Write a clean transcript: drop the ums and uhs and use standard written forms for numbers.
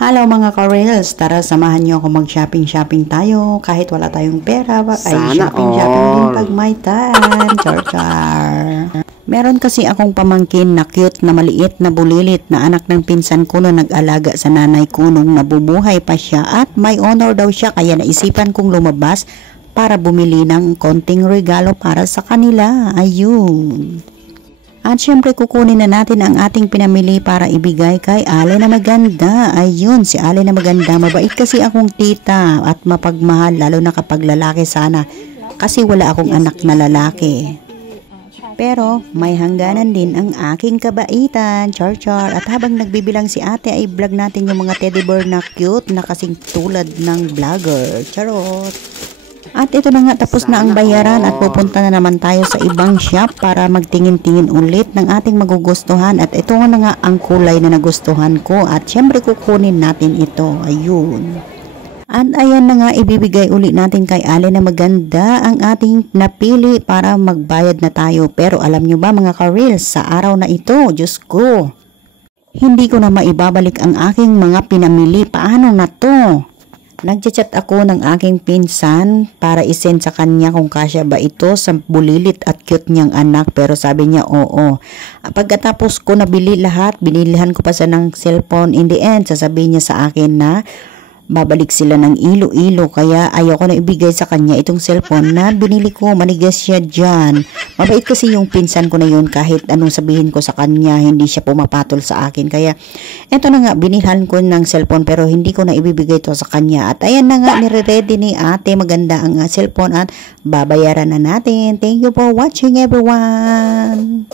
Hello mga ka-reels, tara samahan niyo ako mag-shopping tayo kahit wala tayong pera. Ay shopping din pag may time. Char. Meron kasi akong pamangkin na cute na maliit na bulilit na anak ng pinsan ko na nag-alaga sa nanay ko nung nabubuhay pa siya at may honor daw siya, kaya naisipan kong lumabas para bumili ng konting regalo para sa kanila. Ayun. At syempre kukunin na natin ang ating pinamili para ibigay kay Ale na maganda. Ayun, si Ale na maganda. Mabait kasi akong tita at mapagmahal, lalo na kapag lalaki sana. Kasi wala akong anak na lalaki. Pero may hangganan din ang aking kabaitan. Char. At habang nagbibilang si ate ay vlog natin yung mga teddy bear na cute na kasing tulad ng vlogger. Charot. At ito na nga, tapos na ang bayaran at pupunta na naman tayo sa ibang shop para magtingin-tingin ulit ng ating magugustuhan. At ito na nga ang kulay na nagustuhan ko at syempre kukunin natin ito. Ayun. At ayan na nga, ibibigay ulit natin kay Ale na maganda ang ating napili para magbayad na tayo. Pero alam nyo ba mga ka-reels, sa araw na ito, Diyos ko, hindi ko na maibabalik ang aking mga pinamili. Paano na to? Nagchat ako ng aking pinsan para isend sa kanya kung kasya ba ito sa bulilit at cute niyang anak, pero sabi niya oo. Pagkatapos ko nabili lahat, binilihan ko pa sa ng cellphone, in the end sasabihin niya sa akin na babalik sila ng ilo-ilo, kaya ayoko na ibigay sa kanya itong cellphone na binili ko. Manigas siya dyan. Mabait kasi yung pinsan ko na yun, kahit anong sabihin ko sa kanya hindi siya pumapatol sa akin. Kaya eto na nga, binilhan ko ng cellphone pero hindi ko na ibibigay to sa kanya. At ayan na nga, nire-ready ni ate, maganda ang cellphone at babayaran na natin. Thank you for watching everyone.